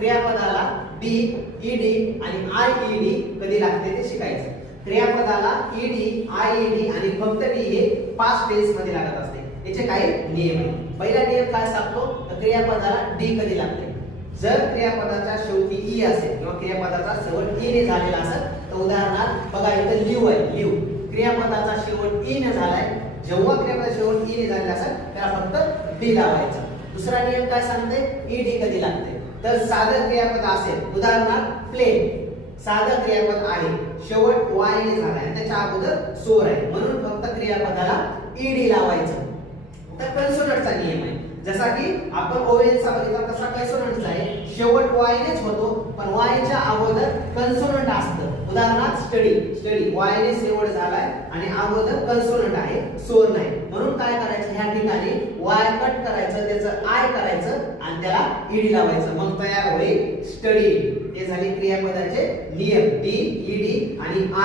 क्रियापदाला D, ED आणि IED कधी लागते ते शिकायचं. क्रियापदाला ईडी, आयईडी आणि फक्त डी हे पास्ट टेन्स मध्ये लागत असते. याचे काही नियम आहेत. पहिला नियम काय सांगतो तर क्रियापदाला डी कधी लागते. जर क्रियापदाच्या शेवटी ई असेल किंवा क्रियापदाचा शेवट ई ने झालेला असेल तर उदाहरणार्थ बघा इथे लिव आहे. लिव क्रियापदाचा शेवट ई ने झालाय. जेव्हा क्रियापदाचा शेवट ई ने झालेला असेल त्याला फक्त डी लावायचा. दुसरा नियम काय सांगते ईडी कधी लागते तर साधं क्रियापद असेल उदाहरणार्थ प्लेन साधं क्रियापद आहे शेवट वाय ने झालाय आणि त्याच्या अगोदर सोर आहे म्हणून फक्त क्रियापदाला ईडी लावायचं. तर कन्सोनंटचा नियम आहे. जसा की आपण ओवेलचा बघितला तसा कन्सोनंटचा आहे. शेवट वाय नेच होतो पण वायच्या अगोदर कन्सोनंट असतं. उदाहरणार्थ स्टडी स्टडी वाय ने शेवट झालाय आणि अगोदर कन्सोनंट आहे सोर नाही म्हणून काय करायचं ह्या ठिकाणी वाय कट करायचं त्याचं आय करायचं आणि त्याला ईडी लावायचं मग तयार होईल स्टडी. हे झाले क्रियापदाचे नियम डी, ईडी आणि आय.